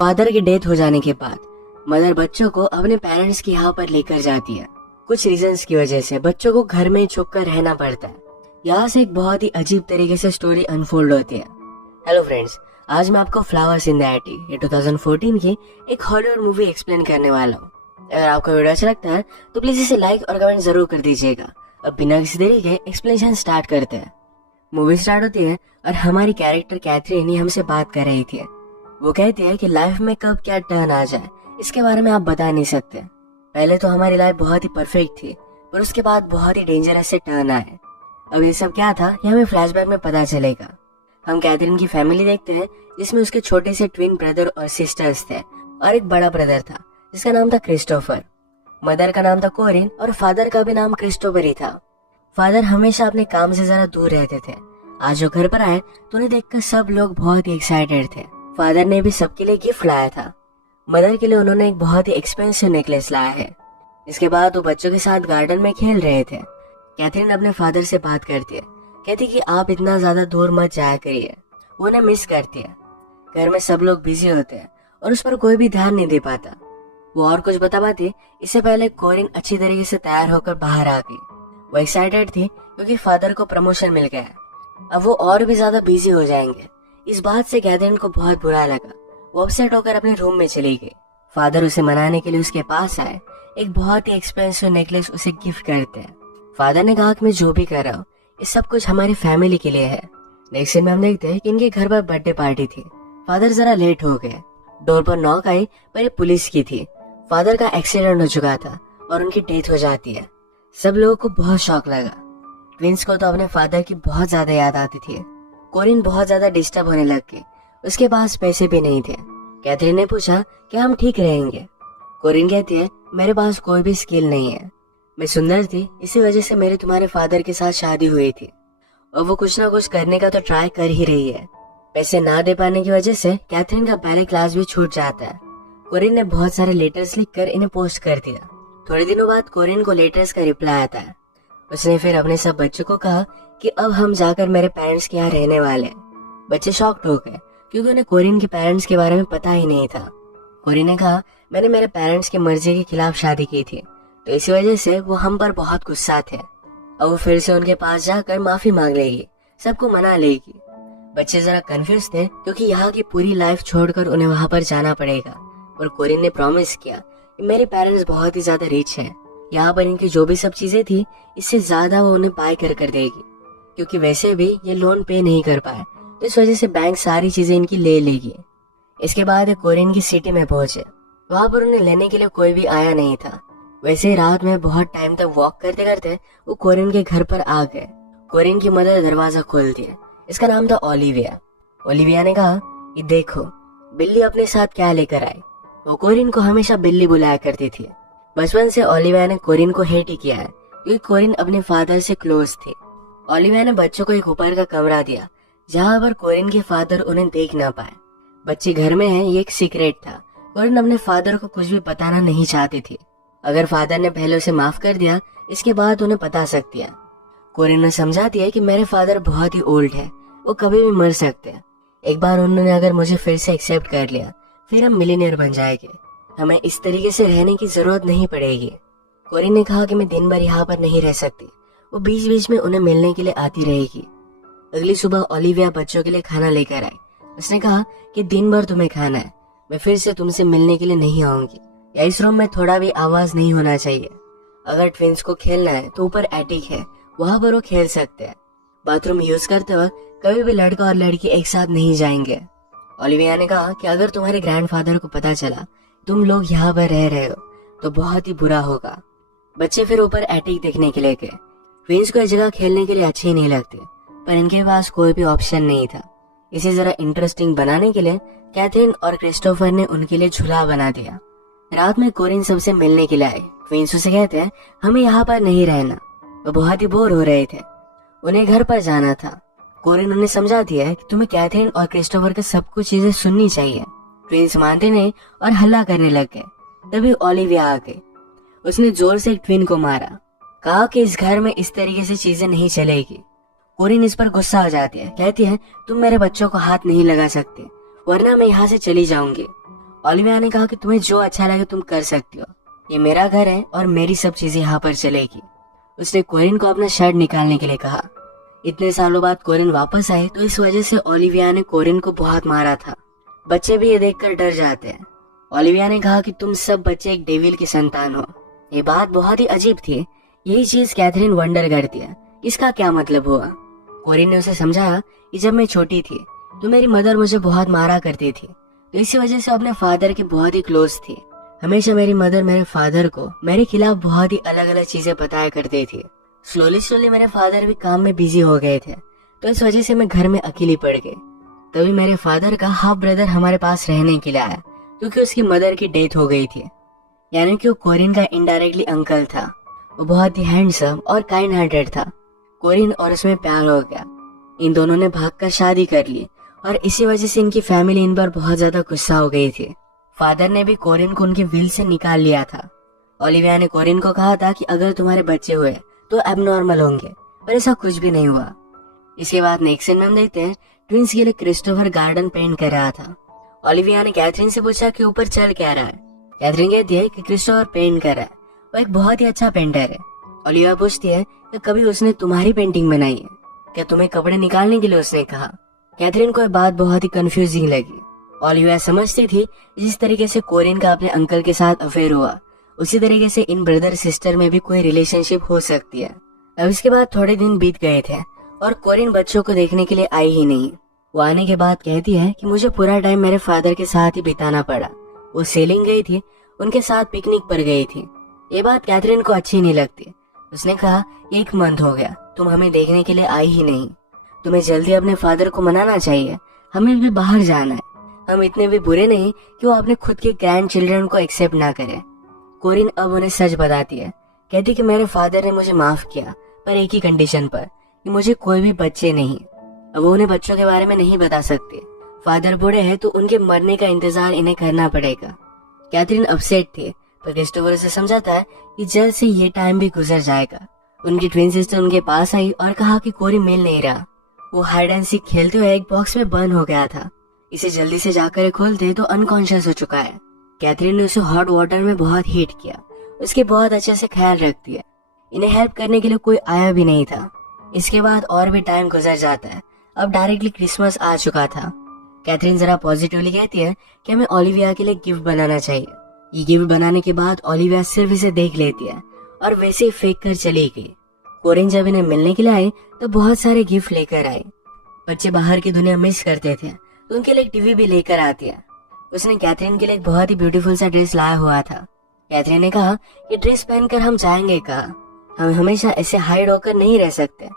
Father की death हो जाने के बाद मदर बच्चों को अपने पेरेंट्स की यहाँ पर लेकर जाती है। कुछ रीजंस की वजह से बच्चों को घर में छुप कर रहना पड़ता है। यहाँ से एक बहुत ही अजीब तरीके से स्टोरी अनफोल्ड होती है। हेलो फ्रेंड्स, आज मैं आपको फ्लावर्स इन द एटी ये 2014 की एक हॉलीवुड मूवी एक्सप्लेन करने वाला हूँ। अगर आपको वीडियो अच्छा लगता है तो प्लीज इसे लाइक और कमेंट जरूर कर दीजिएगा। अब बिना किसी देरी के एक्सप्लेनेशन स्टार्ट करते हैं। मूवी स्टार्ट होती है और हमारी कैरेक्टर कैथरीन ही हमसे बात कर रही थी। वो कहती है कि लाइफ में कब क्या टर्न आ जाए इसके बारे में आप बता नहीं सकते। पहले तो हमारी लाइफ बहुत ही परफेक्ट थी, पर उसके बाद बहुत ही डेंजरस से टर्न आए। अब ये सब क्या था ये हमें फ्लैशबैक में पता चलेगा। हम कैथरीन की फैमिली देखते हैं जिसमें उसके छोटे से ट्विन ब्रदर और सिस्टर्स थे और एक बड़ा ब्रदर था जिसका नाम था क्रिस्टोफर। मदर का नाम था कोरिन और फादर का भी नाम क्रिस्टोफर ही था। फादर हमेशा अपने काम से जरा दूर रहते थे। आज वो घर पर आए तो उन्हें देखकर सब लोग बहुत ही एक्साइटेड थे। फादर ने भी सबके लिए गिफ्ट लाया था। मदर के लिए उन्होंने एक बहुत ही एक्सपेंसिव नेकलेस लाया है। इसके बाद वो बच्चों के साथ गार्डन में खेल रहे थे। कैथरीन अपने फादर से बात करती है, कहती कि आप इतना ज्यादा दूर मत जाया करिए। वो उन्हें मिस करती है। घर में सब लोग बिजी होते हैं और उस पर कोई भी ध्यान नहीं दे पाता। वो और कुछ बता पाती इससे पहले कोरिन अच्छी तरीके से तैयार होकर बाहर आ गई। वो एक्साइटेड थी क्योंकि फादर को प्रमोशन मिल गया है। अब वो और भी ज्यादा बिजी हो जाएंगे। इस बात से कैथरीन को बहुत बुरा लगा। वो अपसेट होकर अपने रूम में चली गई। फादर उसे मनाने के लिए उसके पास आए। एक बहुत ही एक्सपेंसिव नेकलेस उसे गिफ्ट करते हैं। फादर ने कहा कि मैं जो भी कर रहा हूँ ये सब कुछ हमारी फैमिली के लिए है। नेक्स्ट सीन में हम देखते हैं कि इनके घर पर बर्थडे पार्टी थी। फादर जरा लेट हो गए। डोर पर नॉक आई पर ये पुलिस की थी। फादर का एक्सीडेंट हो चुका था और उनकी डेथ हो जाती है। सब लोगों को बहुत शौक लगा। ट्विंस को तो अपने फादर की बहुत ज्यादा याद आती थी। कोरिन बहुत ज्यादा डिस्टर्ब होने लग गई। उसके पास पैसे भी नहीं थे। कैथरीन ने पूछा कि हम ठीक रहेंगे। कोरिन कहती है मेरे पास कोई भी स्किल नहीं है। मैं सुंदर थी, इसी वजह से मेरे तुम्हारे फादर के साथ शादी हुई थी और वो कुछ ना कुछ करने का तो ट्राई कर ही रही है। पैसे ना दे पाने की वजह से कैथरीन का बैले क्लास भी छूट जाता है। कोरिन ने बहुत सारे लेटर्स लिखकर इन्हें पोस्ट कर दिया। थोड़े दिनों बाद कोरिन को लेटर्स का रिप्लाई आता है। उसने फिर अपने सब बच्चों को कहा कि अब हम जाकर मेरे पेरेंट्स के यहाँ रहने वाले हैं। बच्चे शॉक्ड हो गए क्योंकि उन्हें कोरिन के पेरेंट्स के बारे में पता ही नहीं था। कोरिन ने कहा मैंने मेरे पेरेंट्स की मर्जी के खिलाफ शादी की थी तो इसी वजह से वो हम पर बहुत गुस्सा थे। अब वो फिर से उनके पास जाकर माफी मांग लेगी, सबको मना लेगी। बच्चे जरा कंफ्यूज थे क्योंकि यहाँ की पूरी लाइफ छोड़कर उन्हें वहाँ पर जाना पड़ेगा। और कोरिन ने प्रॉमिस किया कि मेरे पेरेंट्स बहुत ही ज्यादा रिच हैं। यहाँ पर इनकी जो भी सब चीजें थी इससे ज्यादा वो उन्हें बाय कर देगी, क्योंकि वैसे भी ये लोन पे नहीं कर पाए तो इस वजह से बैंक सारी चीजें इनकी ले लेगी। इसके बाद कोरिन की सिटी में पहुंचे। वहाँ पर उन्हें लेने के लिए कोई भी आया नहीं था। वैसे ही रात में बहुत टाइम तक वॉक करते करते वो कोरिन के घर पर आ गए। कोरिन की मदर दरवाजा खोलती है। इसका नाम था ओलिविया। ओलिविया ने कहा कि देखो बिल्ली अपने साथ क्या लेकर आई। वो कोरिन को हमेशा बिल्ली बुलाया करती थी। बचपन से ओलिविया ने कोरिन को हेट ही किया है क्योंकि कोरिन अपने फादर से क्लोज थी। ओलिविया ने बच्चों को एक ऊपर का कमरा दिया जहाँ पर कोरिन के फादर उन्हें देख ना पाए। बच्चे घर में हैं ये एक सीक्रेट था। कोरिन अपने फादर को कुछ भी बताना नहीं चाहती थी। अगर फादर ने पहले उसे माफ कर दिया इसके बाद उन्हें बता सकती है। कोरिन ने समझा दिया कि मेरे फादर बहुत ही ओल्ड है, वो कभी भी मर सकते हैं। एक बार उन्होंने अगर मुझे फिर से एक्सेप्ट कर लिया फिर हम मिलीनियर बन जाएंगे। हमें इस तरीके से रहने की जरूरत नहीं पड़ेगी। कोरिन ने कहा कि मैं दिन भर यहाँ पर नहीं रह सकती। वो बीच बीच में उन्हें मिलने के लिए आती रहेगी। अगली सुबह ओलिविया बच्चों के लिए खाना लेकर आई। उसने कहा कि दिन भर तुम्हें खाना है, मैं फिर से तुमसे मिलने के लिए नहीं आऊंगी। या इस रूम में थोड़ा भी आवाज नहीं होना चाहिए। अगर ट्विंस को खेलना है तो ऊपर एटिक है, वहाँ पर वो खेल सकते हैं। बाथरूम यूज करते वक्त कभी भी लड़का और लड़की एक साथ नहीं जाएंगे। ओलिविया ने कहा कि अगर तुम्हारे ग्रैंडफादर को पता चला तुम लोग यहाँ पर रह रहे हो तो बहुत ही बुरा होगा। बच्चे फिर ऊपर एटिक देखने के लिए गए। ट्विंस को ये जगह खेलने के लिए अच्छी नहीं लगती, पर इनके पास कोई भी ऑप्शन नहीं था। इसे जरा इंटरेस्टिंग बनाने के लिए कैथरीन और क्रिस्टोफर ने उनके लिए झूला बना दिया। रात में कोरिन सबसे मिलने के लिए आए। ट्विंस उसे कहते हैं हमें यहाँ पर नहीं रहना। वो बहुत ही बोर हो रहे थे, उन्हें घर पर जाना था। कोरिन उन्हें समझा दिया है कि तुम्हें कैथरीन और क्रिस्टोफर के सब कुछ चीजें सुननी चाहिए। ट्विंस मानते नहीं और हल्ला करने लग गए। तभी ओलिविया आ गई। उसने जोर से एक ट्विन को मारा। कहा कि इस घर में इस तरीके से चीजें नहीं चलेगी। कोरिन इस पर गुस्सा हो जाती है, कहती है तुम मेरे बच्चों को हाथ नहीं लगा सकते वरना मैं यहाँ से चली जाऊंगी। ओलिविया ने कहा कि तुम्हें जो अच्छा लगे तुम कर सकती हो, ये मेरा घर है और मेरी सब चीजें यहाँ पर चलेगी। उसने कोरिन को अपना शर्ट निकालने के लिए कहा। इतने सालों बाद कोरिन वापस आए तो इस वजह से ओलिविया ने कोरिन को बहुत मारा था। बच्चे भी ये देखकर डर जाते हैं। ओलिविया ने कहा कि तुम सब बच्चे एक डेविल की संतान हो। ये बात बहुत ही अजीब थी। यही चीज कैथरीन वंडर करती है, इसका क्या मतलब हुआ? कोरिन ने उसे समझाया कि जब मैं छोटी थी तो मेरी मदर मुझे बहुत मारा करती थी, तो इसी वजह से अपने फादर के बहुत ही क्लोज थी। हमेशा मेरी मदर मेरे फादर को मेरे खिलाफ बहुत ही अलग अलग चीजें बताया करती थी। स्लोली मेरे फादर भी काम में बिजी हो गए थे, तो इस वजह से मैं घर में अकेली पड़ गई। तभी मेरे फादर का हाफ ब्रदर हमारे पास रहने के लिए आया, क्योंकि उसकी मदर की डेथ हो गई थी। यानी कि वो कोरिन का इनडायरेक्टली अंकल था। वो बहुत ही हैंडसम और काइंड हार्टेड था। कोरिन और उसमें प्यार हो गया। इन दोनों ने भागकर शादी कर ली और इसी वजह से इनकी फैमिली इन पर बहुत ज्यादा गुस्सा हो गई थी। फादर ने भी कोरिन को उनके विल से निकाल लिया था। ओलिविया ने कोरिन को कहा था कि अगर तुम्हारे बच्चे हुए तो एबनॉर्मल होंगे, पर ऐसा कुछ भी नहीं हुआ। इसके बाद नेक्स्ट सीन में हम देखते हैं ट्विंस के लिए क्रिस्टोफर गार्डन पेंट कर रहा था। ओलिविया ने कैथरीन से पूछा कि ऊपर चल क्या रहा है। कैथरीन कहती है कि क्रिस्टोफर पेंट कर रहा है, वो एक बहुत ही अच्छा पेंटर है। ओलिविया पूछती है कि कभी उसने तुम्हारी पेंटिंग बनाई है क्या? तुम्हें कपड़े निकालने के लिए उसने कहा। कैथरीन को यह बात बहुत ही कंफ्यूजिंग लगी। ओलिविया समझती थी जिस तरीके से कोरिन का अपने अंकल के साथ अफेयर हुआ, उसी तरीके से इन ब्रदर सिस्टर में भी कोई रिलेशनशिप हो सकती है। अब इसके बाद थोड़े दिन बीत गए थे और कोरिन बच्चों को देखने के लिए आई ही नहीं। वो आने के बाद कहती है कि मुझे पूरा टाइम मेरे फादर के साथ ही बिताना पड़ा। वो सेलिंग गई थी, उनके साथ पिकनिक पर गई थी। ये बात कैथरीन को अच्छी नहीं लगती। उसने कहा 1 मंथ हो गया तुम हमें देखने के लिए आई ही नहीं। तुम्हें जल्दी अपने फादर को मनाना चाहिए, हमें भी बाहर जाना है। हम इतने भी बुरे नहीं कि वो अपने खुद के ग्रैंड चिल्ड्रन को एक्सेप्ट ना करे। कोरिन अब उन्हें सच बताती है। कहती कि मेरे फादर ने मुझे माफ किया, पर एक ही कंडीशन पर कि मुझे कोई भी बच्चे नहीं। अब वो उन्हें बच्चों के बारे में नहीं बता सकते। फादर बूढ़े हैं तो उनके मरने का इंतजार इन्हें करना पड़ेगा। कैथरीन अपसेट थी, पर क्रिस्टोफर उसे समझाता है कि जल्द से ये टाइम भी गुजर जाएगा। उनकी ट्विन सिस्टर उनके पास आई और कहा कि कोरिन मिल नहीं रहा। वो हाइड एंड सीक खेलते हुए एक बॉक्स में बंद हो गया था। इसे जल्दी से जाकर खोलते तो अनकॉन्शियस हो चुका है। कैथरीन ने उसे हॉट वाटर में बहुत हीट किया, उसके बहुत अच्छे से ख्याल रखती है। इन्हें हेल्प करने के लिए कोई आया भी नहीं था। इसके बाद और भी टाइम गुजर जाता है। अब डायरेक्टली क्रिसमस आ चुका था। कैथरीन जरा पॉजिटिवली कहती है कि हमें ओलिविया के लिए गिफ्ट बनाना चाहिए। ये गिफ्ट बनाने के बाद ओलिविया सिर्फ इसे देख लेती है और वैसे ही फेंक कर चली गई। कोरिन जब इन्हें मिलने के लिए आए तो बहुत सारे गिफ्ट लेकर आए। बच्चे बाहर की दुनिया मिस करते थे तो उनके लिए टीवी भी लेकर आती है। उसने कैथरीन के लिए एक बहुत ही ब्यूटीफुल सा ड्रेस लाया हुआ था। कैथरीन ने कहा कि ड्रेस पहनकर हम जाएंगे कहाँ? हम हमेशा ऐसे हाइड होकर नहीं रह सकते।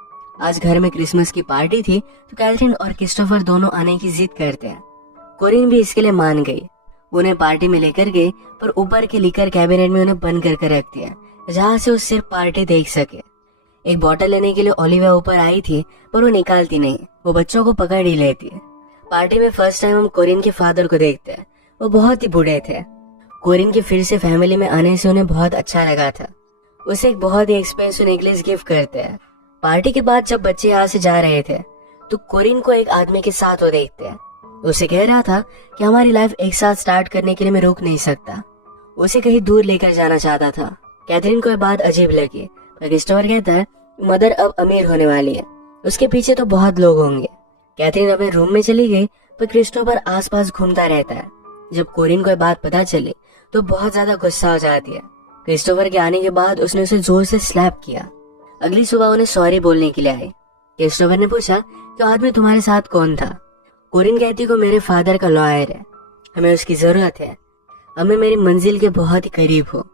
आज घर में क्रिसमस की पार्टी थी तो कैथरीन और क्रिस्टोफर दोनों आने की जिद करते हैं। कोरिन भी इसके लिए मान गई। वो उन्हें पार्टी में लेकर गए, पर ऊपर के लिकर कैबिनेट में उन्हें बंद कर रख दिया, जहाँ से वो सिर्फ पार्टी देख सके। एक बोतल लेने के लिए ओलिविया ऊपर आई थी, पर वो निकालती नहीं, वो बच्चों को पकड़ ही लेती है। पार्टी में फर्स्ट टाइम हम कोरिन के फादर को देखते हैं। वो बहुत ही बूढ़े थे। कोरिन के फिर से फैमिली में आने से उन्हें बहुत अच्छा लगा था। उसे एक बहुत ही एक्सपेंसिव नेकलेस गिफ्ट करते हैं। पार्टी के बाद जब बच्चे यहाँ से जा रहे थे तो कोरिन को एक आदमी के साथ वो देखते हैं। उसे कह रहा था कि हमारी लाइफ एक साथ स्टार्ट करने के लिए मैं रुक नहीं सकता। उसे कहीं दूर लेकर जाना चाहता था। कैथरीन को यह बात अजीब लगी, पर क्रिस्टोफर कहता है मदर अब अमीर होने वाली है, उसके पीछे तो बहुत लोग होंगे। कैथरीन अपने रूम में चली गई, पर क्रिस्टोफर आसपास घूमता रहता है। जब कोरिन को यह बात पता चली तो बहुत ज्यादा गुस्सा हो जाती है। क्रिस्टोफर के आने के बाद उसने उसे जोर से स्लैप किया। अगली सुबह उन्हें सॉरी बोलने के लिए आए। क्रिस्टोफर ने पूछा कि आदमी तुम्हारे साथ कौन था? कोरिन कहती को मेरे फादर का लॉयर है, हमें उसकी जरूरत है, हमें मेरी मंजिल के बहुत ही करीब हो।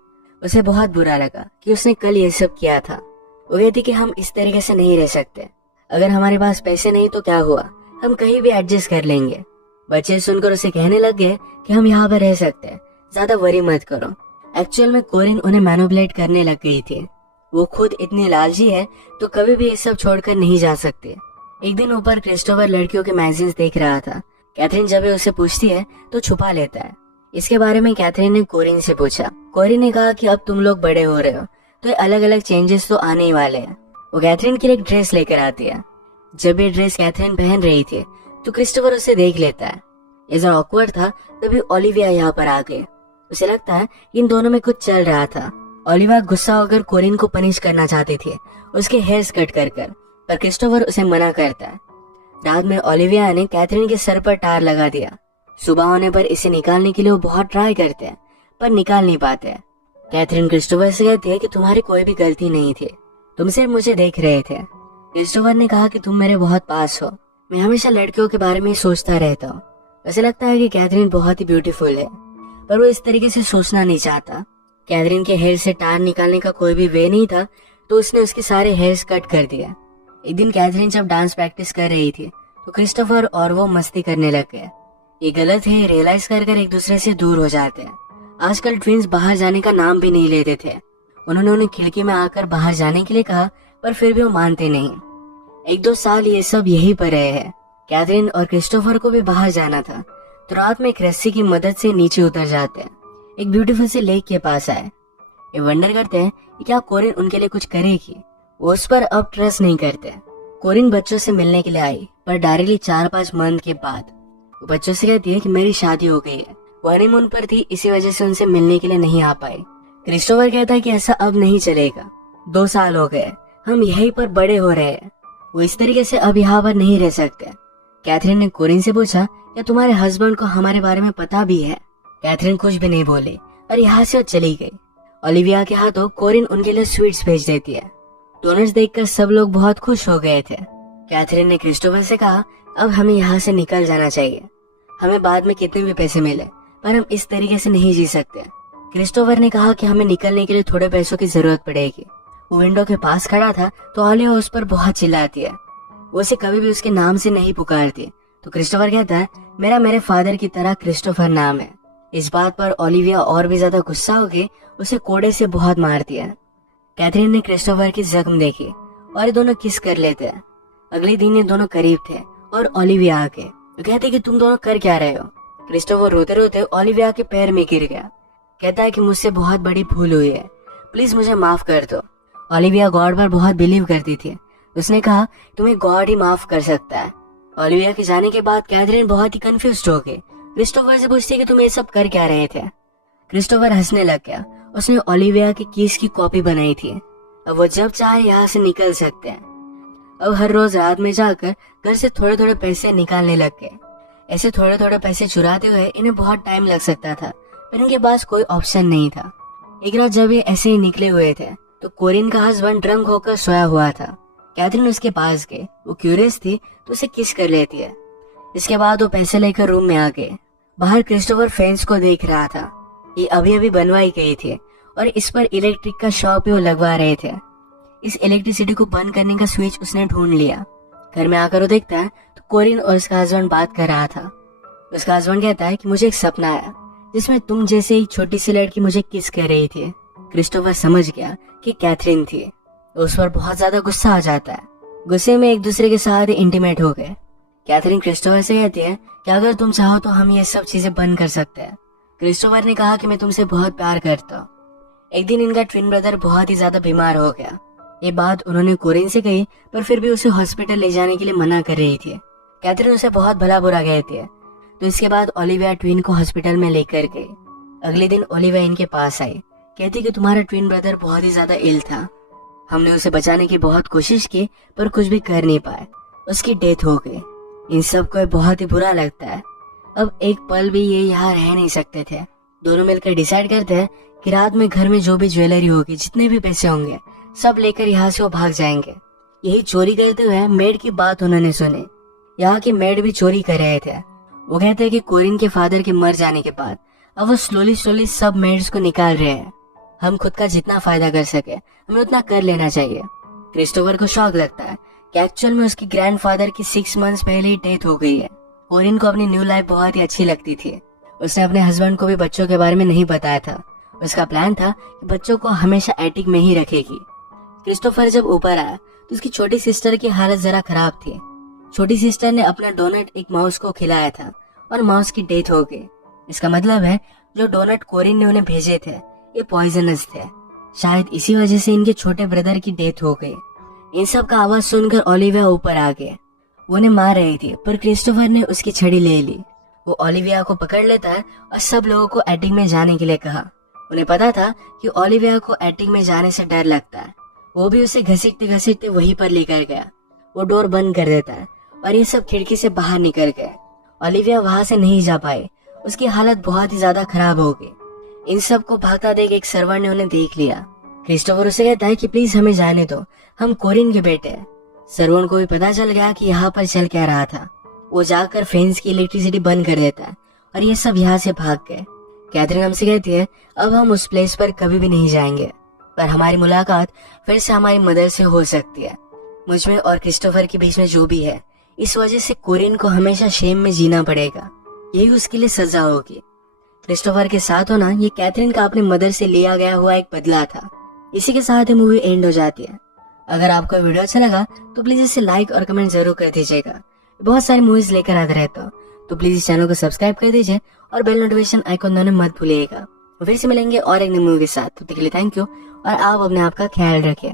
उसे बहुत बुरा लगा कि उसने कल ये सब किया था। वो कहती कि हम इस तरीके से नहीं रह सकते, अगर हमारे पास पैसे नहीं तो क्या हुआ, हम कहीं भी एडजस्ट कर लेंगे। बच्चे सुनकर उसे कहने लग गए कि हम यहाँ पर रह सकते हैं, ज्यादा वरी मत करो। एक्चुअल में कोरिन उन्हें मैनिपुलेट करने लग गई थी। वो खुद इतनी लालची है तो कभी भी ये सब छोड़कर नहीं जा सकते। एक दिन ऊपर क्रिस्टोफर लड़कियों के मैगजीन्स देख रहा था। कैथरीन जब ये उसे पूछती है तो छुपा लेता है। इसके बारे में कैथरीन ने कोरिन से पूछा। कोरिन ने कहा कि अब तुम लोग बड़े हो रहे हो तो अलग अलग चेंजेस तो आने ही वाले हैं। वो कैथरीन के लिए एक ड्रेस लेकर आती है। जब ये ड्रेस कैथरीन पहन रही थी तो क्रिस्टोफर उसे देख लेता है। ये जरा ऑकवर्ड था, तभी ओलिविया यहाँ पर आ गए। उसे लगता है इन दोनों में कुछ चल रहा था। ओलिविया गुस्सा होकर कोरिन को पनिश करना चाहती थी, उसके हेयर्स कट कर पर क्रिस्टोफर उसे मना करता है। रात में ओलिविया ने कैथरीन के सर पर टार लगा दिया। सुबह होने पर इसे निकालने के लिए वो बहुत ट्राई करते हैं, पर निकाल नहीं पाते। कैथरीन क्रिस्टोफर से कहती है कि तुम्हारी कोई भी गलती नहीं थी, तुम सिर्फ मुझे देख रहे थे। क्रिस्टोफर ने कहा कि तुम मेरे बहुत पास हो, मैं हमेशा लड़कियों के बारे में सोचता रहता हूँ। उसे लगता है कि कैथरीन बहुत ही ब्यूटीफुल है, पर वो इस तरीके से सोचना नहीं चाहता। कैथरीन के हेयर से टार निकालने का कोई भी वे नहीं था, तो उसने उसके सारे हेयर्स कट कर दिया। एक दिन कैथरीन जब डांस प्रैक्टिस कर रही थी तो क्रिस्टोफर और वो मस्ती करने लग गए। ये गलत है, रियलाइज कर एक दूसरे से दूर हो जाते हैं। आजकल ट्विंस बाहर जाने का नाम भी नहीं लेते थे। उन्होंने उन्हें खिड़की में आकर बाहर जाने के लिए कहा, पर फिर भी वो मानते नहीं। 1-2 साल ये सब यही पर रहे हैं। कैथरीन और क्रिस्टोफर को भी बाहर जाना था, तो रात में एक रस्सी की मदद से नीचे उतर जाते हैं। एक ब्यूटीफुल से लेक के पास आए। ये वंडर करते हैं कि क्या कोरिन उनके लिए कुछ करेगी। वो उस पर अब ट्रस्ट नहीं करते। कोरिन बच्चों से मिलने के लिए आई, पर डायरेक्टली 4-5 मंथ के बाद वो बच्चों से कहती है कि मेरी शादी हो गई है। वो हनीमून पर थी, इसी वजह से उनसे मिलने के लिए नहीं आ पाई। क्रिस्टोफर कहता है कि ऐसा अब नहीं चलेगा, 2 साल हो गए, हम यहीं पर बड़े हो रहे हैं, वो इस तरीके से अब यहाँ पर नहीं रह सकते। कैथरीन ने कोरिन से पूछा, क्या तुम्हारे हस्बैंड को हमारे बारे में पता भी है? कैथरीन कुछ भी नहीं बोली और यहाँ से वो चली गई। ओलिविया के हाथों कोरिन उनके लिए स्वीट्स भेज देती है। डोनट्स देखकर सब लोग बहुत खुश हो गए थे। कैथरीन ने क्रिस्टोफर से कहा, अब हमें यहाँ से निकल जाना चाहिए। हमें बाद में कितने भी पैसे मिले, पर हम इस तरीके से नहीं जी सकते। क्रिस्टोफर ने कहा कि हमें निकलने के लिए थोड़े पैसों की जरूरत पड़ेगी। वो विंडो के पास खड़ा था, तो ओलिविया उस पर बहुत चिल्लाती है। वो उसे कभी भी उसके नाम से नहीं पुकारती, तो क्रिस्टोफर कहता है, मेरे फादर की तरह क्रिस्टोफर नाम है। इस बात पर ओलिविया और भी ज्यादा गुस्सा हो गई, उसे कोड़े से बहुत मारती है। कैथरीन ने क्रिस्टोफर की जख्म देखी और ये दोनों किस कर लेते हैं। अगले दिन ये दोनों करीब थे और ओलिविया आके तो कहते कि तुम दोनों कर क्या रहे हो। क्रिस्टोफर रोते रोते ओलिविया के पैर में गिर गया। कहता है कि मुझसे बहुत बड़ी भूल हुई है, प्लीज मुझे माफ कर दो। ओलिविया गॉड पर बहुत बिलीव करती थी। उसने कहा, तुम्हें गॉड ही माफ कर सकता है। ओलिविया के जाने के बाद कैथरीन बहुत ही कंफ्यूज्ड हो गई। क्रिस्टोफर से पूछती कि तुम ये सब कर क्या रहे थे। क्रिस्टोफर हंसने लग गया। उसने ओलिविया की कीज की कॉपी बनाई थी। अब वो जब चाहे यहाँ से निकल सकते हैं। अब हर रोज रात में जाकर घर से थोड़े थोड़े पैसे निकालने लग गए। ऐसे थोड़े थोड़े पैसे चुराते हुए इन्हें बहुत टाइम लग सकता था, पर इनके पास कोई ऑप्शन नहीं था। एक रात जब ये ऐसे ही निकले हुए थे, तो कोरिन का हस्बैंड ड्रंक होकर सोया हुआ था। कैथरीन उसके पास गई। वो क्यूरियस थी तो उसे किस कर लेती है। इसके बाद वो पैसे लेकर रूम में आ गए। बाहर क्रिस्टोफर फेंस को देख रहा था। ये अभी अभी बनवाई गई थी और इस पर इलेक्ट्रिक का शॉक भी वो लगवा रहे थे। इस इलेक्ट्रिसिटी को बंद करने का स्विच उसने ढूंढ लिया। घर में आकर वो देखता है तो कोरिन और उसका हस्बैंड बात कर रहा था। उसका हस्बैंड कहता है कि मुझे एक सपना आया जिसमें तुम जैसे एक छोटी सी लड़की मुझे किस कर रही थी। क्रिस्टोफर समझ गया कि कैथरीन थी। उस पर बहुत ज्यादा गुस्सा आ जाता है। गुस्से में एक दूसरे के साथ इंटीमेट हो गए। कैथरीन क्रिस्टोफर से कहती है कि अगर तुम चाहो तो हम ये सब चीजें बंद कर सकते हैं। क्रिस्टोफर ने कहा कि मैं तुमसे बहुत प्यार करता हूँ। एक दिन इनका ट्विन ब्रदर बहुत ही ज्यादा बीमार हो गया। ये बात उन्होंने कोरिन से कही, पर फिर भी उसे हॉस्पिटल ले जाने के लिए मना कर रही थी। कैथरीन उसे बहुत भला बुरा कहती है। तो इसके बाद ओलिविया ट्विन को हॉस्पिटल में लेकर गई। अगले दिन ओलिविया इनके पास आई। कहती कि तुम्हारा ट्विन ब्रदर बहुत ही ज्यादा इल था। हमने उसे बचाने की बहुत कोशिश की, पर कुछ भी कर नहीं पाए। उसकी डेथ हो गई। इन सब को बहुत ही बुरा लगता है। अब एक पल भी ये यहाँ रह नहीं सकते थे। दोनों मिलकर डिसाइड करते हैं कि रात में घर में जो भी ज्वेलरी होगी, जितने भी पैसे होंगे, सब लेकर यहाँ से वो भाग जाएंगे। यही चोरी करते हुए मेड की बात उन्होंने सुनी। यहाँ के मेड भी चोरी कर रहे थे। वो कहते हैं कि कोरिन के फादर के मर जाने के बाद अब वो स्लोली सब मेड्स को निकाल रहे हैं। हम खुद का जितना फायदा कर सके हमें उतना कर लेना चाहिए। क्रिस्टोफर को शौक लगता है कि एक्चुअल में उसके ग्रैंडफादर की 6 मंथ्स पहले ही डेथ हो गई है। कोरिन को अपनी न्यू लाइफ बहुत ही अच्छी लगती थी। उसने अपने हस्बैंड को भी बच्चों के बारे में नहीं बताया था। उसका प्लान था कि बच्चों को हमेशा एटिक में ही रखेगी। क्रिस्टोफर जब ऊपर आया तो उसकी छोटी सिस्टर की हालत जरा खराब थी। छोटी सिस्टर ने अपना डोनट एक माउस को खिलाया था और माउस की डेथ हो गई। इसका मतलब है जो डोनट कोरिन ने उन्हें भेजे थे ये पॉइजनस थे। शायद इसी वजह से इनके छोटे ब्रदर की डेथ हो गई। इन सब का आवाज सुनकर ओलिविया ऊपर आ गए। वो उन्हें मार रही थी, पर क्रिस्टोफर ने उसकी छड़ी ले ली। वो ओलिविया को पकड़ लेता है और सब लोगों को एटिक में जाने के लिए कहा। उन्हें पता था कि ओलिविया को एटिक में जाने से डर लगता है। वो भी उसे घसीटते घसीटते वहीं पर लेकर गया। वो डोर बंद कर देता है और ये सब खिड़की से बाहर निकल गए। ओलिविया वहां से नहीं जा पाई, उसकी हालत बहुत ही ज्यादा खराब हो गई। इन सब को भागता देख एक सर्वर ने उन्हें देख लिया। क्रिस्टोफर उसे कहता है कि प्लीज हमें जाने दो, हम कोरिन के बेटे हैं। सर्वर को भी पता चल गया कि यहाँ पर चल क्या रहा था। वो जाकर फेंस की इलेक्ट्रिसिटी बंद कर देता है और ये सब यहाँ से भाग गए। कैथरीन हमसे कहती है अब हम उस प्लेस पर कभी भी नहीं जाएंगे, पर हमारी मुलाकात फिर से हमारी मदर से हो सकती है। मुझमें और क्रिस्टोफर के बीच में जो भी है, इस वजह से कोरिन को हमेशा शेम में जीना पड़ेगा। यही उसके लिए सजा होगी। क्रिस्टोफर के साथ होना ये कैथरीन का अपनी मदर से लिया गया हुआ एक बदला था। इसी के साथ ही मूवी एंड हो जाती है। अगर आपको वीडियो अच्छा लगा तो प्लीज इसे लाइक और कमेंट जरूर कर दीजिएगा। बहुत सारी मूवीज लेकर आते रहता हूँ, तो प्लीज इस चैनल को सब्सक्राइब कर दीजिए और बेल नोटिफिकेशन आइकॉन दबाना मत भूलिएगा। फिर से मिलेंगे और एक नई मूवी के साथ। तो तब तक के लिए थैंक यू और आप अपने आप का ख्याल रखिए।